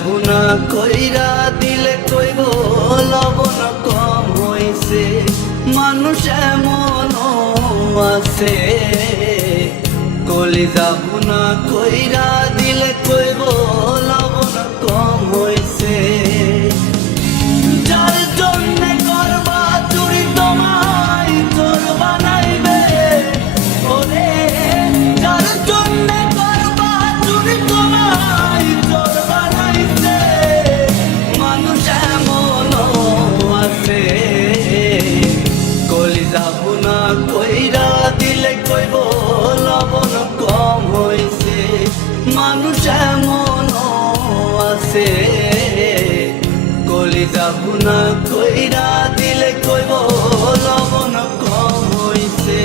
ভুনা কইরা দিলে কইব লবণ কম হইছে। মানুষ এমন আছে কলিজা ভুনা কইরা দিলে কইব লবণ কম হইছে। যার জন্যে করবা চুরি তোমায় চোর বানাইবে ওরে, যার জন্যে করবা চুরি তোমায় চোর বানাইছে। মানুষ এমন আছে কলিজা ভুনা কইরা দিলে কইব লবণ কম হইছে। মানুষ এমন আছে কলিজা ভুনা কইরা দিলে কইব লবণ কম হইছে।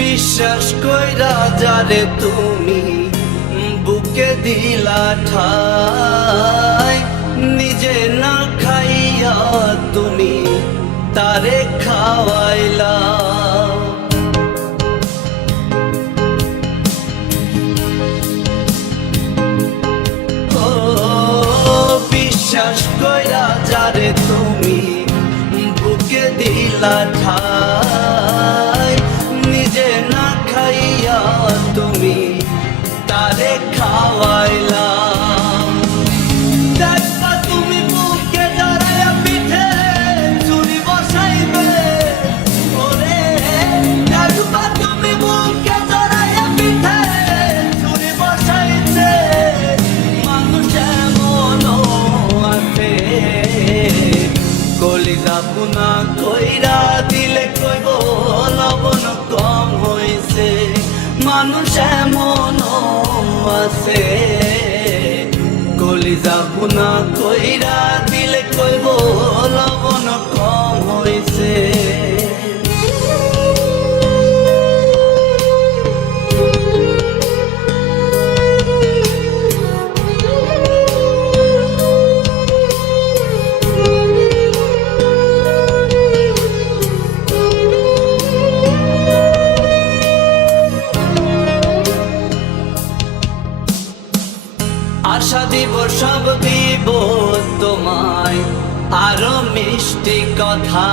বিশ্বাস কইরা যারে তুমি বুকে দিলা ঠাই, নিজে না খাইয়া তুমি তারে খাওয়াইলা। ও বিশ্বাস কইরা যারে তুমি বুকে দিলা ঠাই, নিজে না খাইয়া তুমি তারে খাওয়াইলা। দেখবা তুমি বুকে জড়াইয়া পিঠে চুরি বসাইবে ওরে, দেখবা তুমি বুকে জড়াইয়া পিঠে চুরি বসাইছে। মানুষ এমন আছে কলিজা ভুনা কইরা দিলে কইব লবণ কম হইছে। মানুষ এমন আছে কলিজা ভুনা কইরা দিলে কইব লবণ কম হইছে। আশা দিব সব দিব তোমায় আরো মিষ্টি কথা,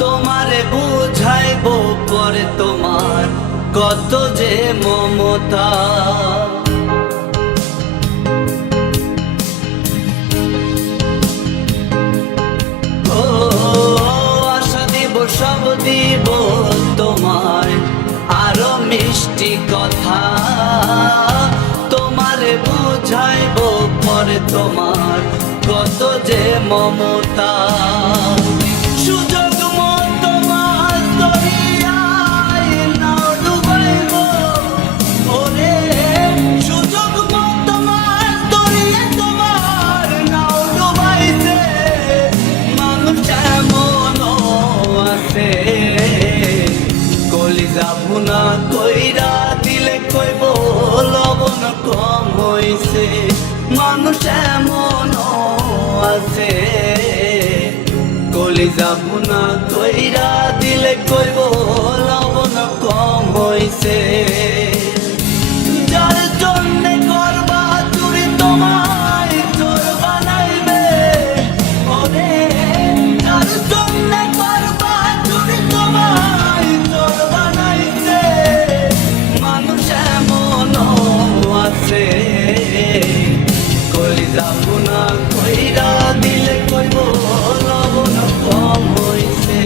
তোমারে বুঝাইব পরে তোমার কত যে মমতা। ও আশা দিব সব দিব তোমায় আরো মিষ্টি কথা, তোমারে বুঝাইব পরে তোমার কত যে মমতা। সুযোগ মতো মাছ ধরিয়ায় নাও ডুবাইব ওরে, সুযোগ মতো মাছ ধরিয়ে তোমার নাও ডুবাইছে। মানুষ এমন আছে কলিজা ভুনা কইরা দিলে কইব লবণ কম হইছে। মানুষ এমন আছে কলিজা ভুনা কইরা দিলে কইব লবণ কম হইছে। যার জন্যে করবা চুরি তোমায় চোর বানাইবে ওরে, যার জন্যে করবা চুরি তোমায় চোর বানাইছে। মানুষ এমন আছে কলিজা ভুনা কইরা দিলে কইব লবণ কম হইছে।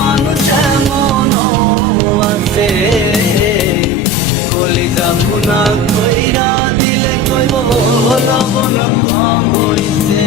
মানুষ এমন আছে কলিজা ভুনা কইরা দিলে কইব লবণ কম হইছে।